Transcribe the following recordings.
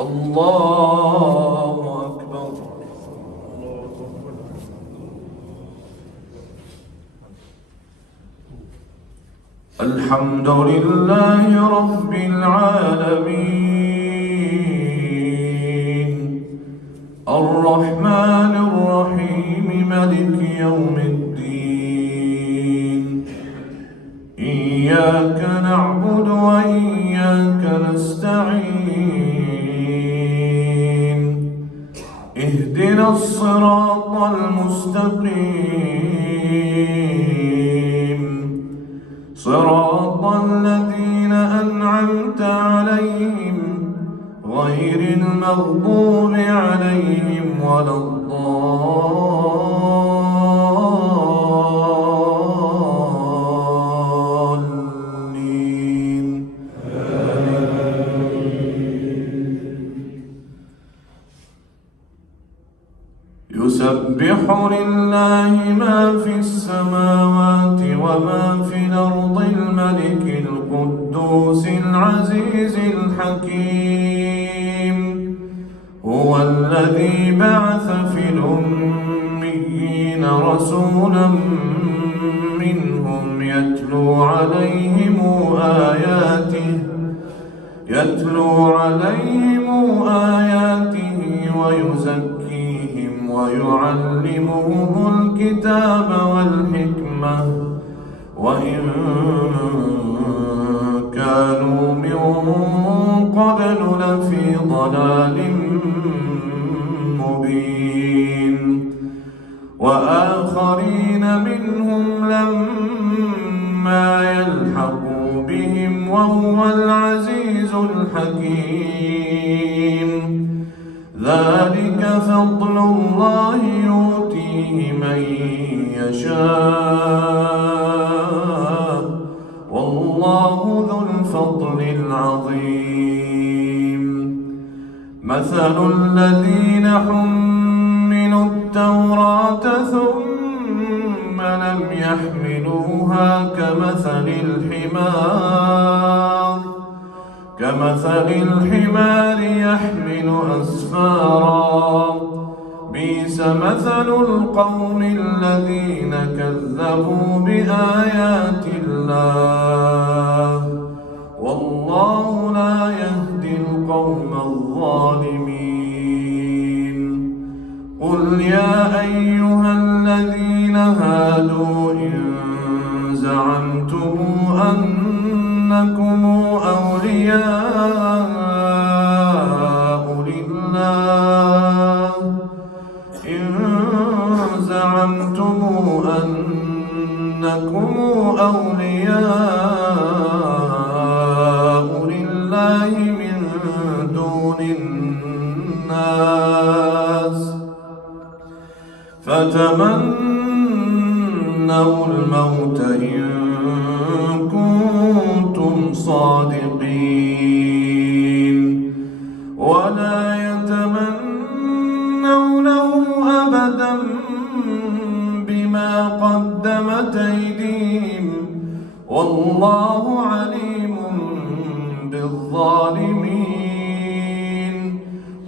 الله أكبر. الحمد لله رب العالمين الرحمن الرحيم مالك يوم الدين إياك نعبد وإياك نستعين اهدنا الصراط المستقيم صراط الذين أنعمت عليهم غير المغضوب عليهم ولا الضالين. يسبح لله ما في السماوات وما في الأرض الملك القدوس العزيز الحكيم هو الذي بعث في الأميين رسولا منهم يتلو عليهم آياته ويزكيهم ويعلمهم الكتاب والحكمة وإن كانوا من قبل لفي ضلال مبين وآخرين منهم لما يلحقوا بهم وهو العزيز الحكيم ذلك فضل الله يؤتيه من يشاء والله ذو الفضل العظيم. مثل الذين حملوا التوراة ثم لم يحملوها كمثل الحمار يحمل أسفارا بئس مثل القوم الذين كذبوا بآيات الله والله لا يهدي القوم الظالمين. قل يا أيها الذين هادوا إن زعمتم أنكم أولياء لله من دون الناس فتمنوا الموت إن كنتم صادقين ولا يتمنونه أبدا بما قدمت أيديهم والله عليم بالظالمين.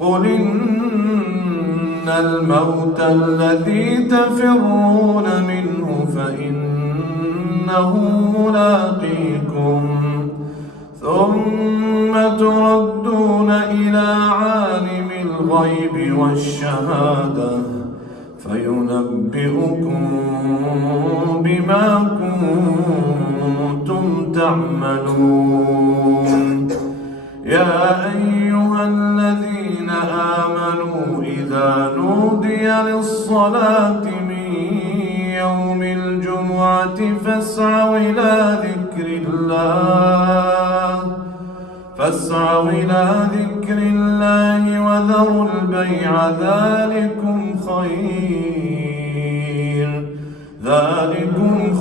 قل إن الموت الذي تفرون منه فإنه ملاقيكم ثم تردون إلى عالم الغيب والشهادة فينبئكم بما كنتم تعملون. يا أيها الذين آمنوا إذا نودي للصلاة من يوم الجمعة فاسعوا إلى ذكر الله وذروا البيع ذلكم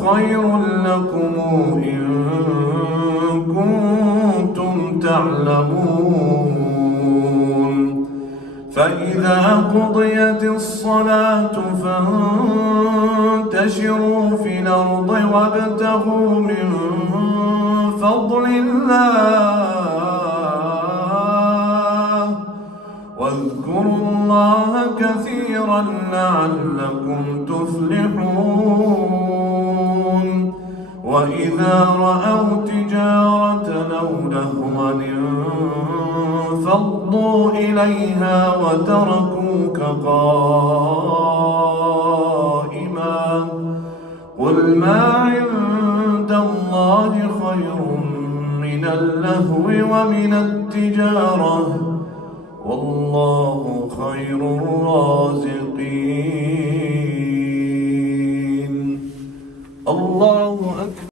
خير لكم إن كنتم تعلمون. فإذا قضيت الصلاة فانتشروا في الأرض وابتغوا من فضل الله لعلكم تفلحون وإذا رأوا تجارة أو لهوا انفضوا إليها وتركوك قائما قل ما عند الله خير من اللهو ومن التجارة والله خير الرازقين. الله أكبر.